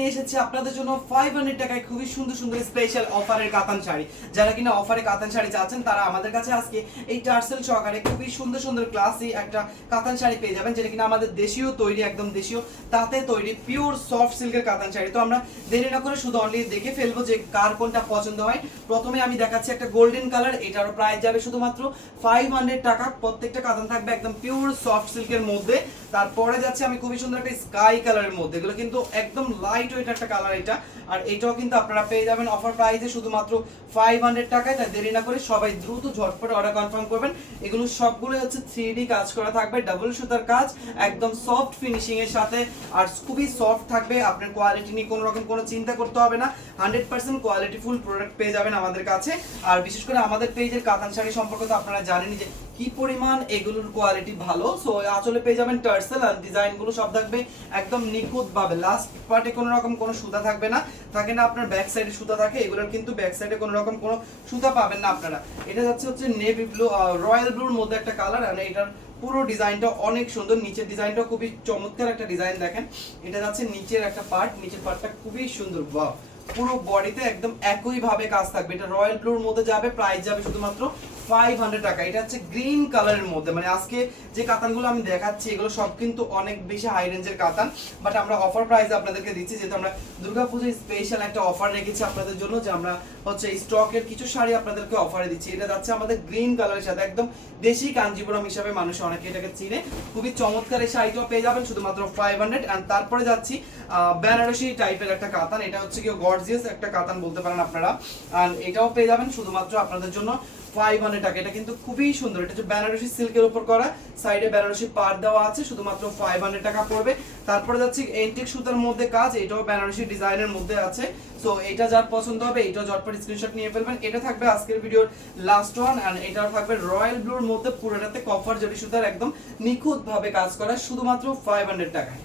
নিয়ে এসেছি আপনাদের জন্য 500 টাকায় খুবই সুন্দর সুন্দর স্পেশাল অফারের কাতান শাড়ি। যারা কিনা অফারে কাতান শাড়ি চাচ্ছেন তারা আমাদের কাছে আজকে এই টার্সেল সহকারে খুবই সুন্দর সুন্দর ক্লাসি একটা কাতান শাড়ি পেয়ে যাবেন, যেটা কিনা আমাদের দেশীয় তৈরি, একদম দেশীয় তাতে তৈরি পিওর সফট সিল্কের কাতান শাড়ি। তো আমরা দেরি না করে শুধু অনলি দেখে ফেলবো যে কার কোনটা পছন্দ হয়। প্রথমে আমি দেখাচ্ছি একটা গোল্ডেন কালার, এটার প্রাইস যাবে শুধুমাত্র 500 টাকা। প্রত্যেকটা কাতান থাকবে একদম পিওর সফট সিল্কের মধ্যে। তারপরে যাচ্ছে আমি খুবই সুন্দর একটা স্কাই কালারের মধ্যে, এগুলো কিন্তু একদম লাইট ওয়েট একটা কালার এটা। আর এটাও কিন্তু আপনারা পেয়ে যাবেন অফার প্রাইসে শুধুমাত্র 500 টাকায়। তাই দেরি না করে সবাই দ্রুত ঝটপট অর্ডার কনফার্ম করবেন। এগুলো সবগুলো হচ্ছে 3D কাজ করা থাকবে, ডাবল সুতার কাজ, একদম সফট ফিনিশিং এর সাথে, আর খুবই সফট থাকবে। আপনার কোয়ালিটি নিয়ে কোনো রকম কোনো চিন্তা করতে হবে না, 100% কোয়ালিটি ফুল প্রোডাক্ট পেয়ে যাবেন আমাদের কাছে। আর বিশেষ করে আমাদের পেজের কাতান শাড়ি সম্পর্কে তো আপনারা জানেনই যে কি পরিমাণ এগুলোর কোয়ালিটি ভালো। সো আঁচলে পেয়ে যাবেন টার্সেল, আর ডিজাইনগুলো সব থাকবে একদম নিখুঁত ভাবে। লাস্ট পার্টে কোনো রকম কোনো সুতা থাকবে না, থাকে না আপনার ব্যাক সাইডে সুতা থাকে, এগুলোর কিন্তু ব্যাক সাইডে কোনো রকম কোনো সুতা পাবেন না আপনারা। এটা হচ্ছে নেভি ব্লু, রয়্যাল ব্লুর মধ্যে একটা কালার। আর এটার পুরো ডিজাইনটা অনেক সুন্দর, নিচের ডিজাইনটা খুবই চমৎকার একটা ডিজাইন। দেখেন এটা যাচ্ছে নিচের একটা পার্ট, নিচের পার্টটা খুবই সুন্দর। বাহ, পুরো বডিতে একদম একই ভাবে কাজ থাকবে। এটা রয়্যাল ব্লুর মধ্যে যাবে, প্রাইস যাবে শুধুমাত্র 500 টাকা। এটা হচ্ছে গ্রিন কালারের মধ্যে, মানে আজকে যে কাতানগুলো আমি দেখাচ্ছি এগুলো সব কিন্তু অনেক বেশি হাই রেঞ্জের কাতান, বাট আমরা অফার প্রাইসে আপনাদেরকে দিচ্ছি, যেহেতু আমরা দুর্গাপূজায় স্পেশাল একটা অফার রেখেছি আপনাদের জন্য, যে আমরা হচ্ছে স্টকের কিছু শাড়ি আপনাদেরকে অফারে দিচ্ছি। এটা যাচ্ছে আমাদের গ্রিন কালারের সাথে, একদম দেশি কাঞ্জিপুরম হিসাবে মানুষ অনেকে এটাকে চিনে। খুবই চমৎকার এই শাড়িটাও পেয়ে যাবেন শুধুমাত্র 500। আর তারপরে যাচ্ছি বেনারসি টাইপের একটা কাতান, এটা হচ্ছে কি গর্জিয়াস একটা কাতান বলতে পারেন আপনারা। আর এটাও পেয়ে যাবেন শুধুমাত্র আপনাদের জন্য 500 টাকা। এটা কিন্তু খুবই সুন্দর, এটা হচ্ছে বেনারসি সিল্কের উপর করা, সাইডে বেনারসি পাড় দেওয়া আছে, শুধুমাত্র 500 টাকা পড়বে। তারপরে যাচ্ছে এন্টিক সুতার মধ্যে কাজ, এটাও বেনারসি ডিজাইনের মধ্যে আছে। সো এটা যার পছন্দ হবে এটাও ঝটপট স্ক্রিনশট নিয়ে ফেলবেন। এটা থাকবে আজকের ভিডিওর লাস্ট ওয়ান। আর এটাও থাকবে রয়্যাল ব্লুর মধ্যে, পুরোটাতে কপার জরি সুতার একদম নিখুঁত ভাবে কাজ করা, শুধুমাত্র 500 টাকায়।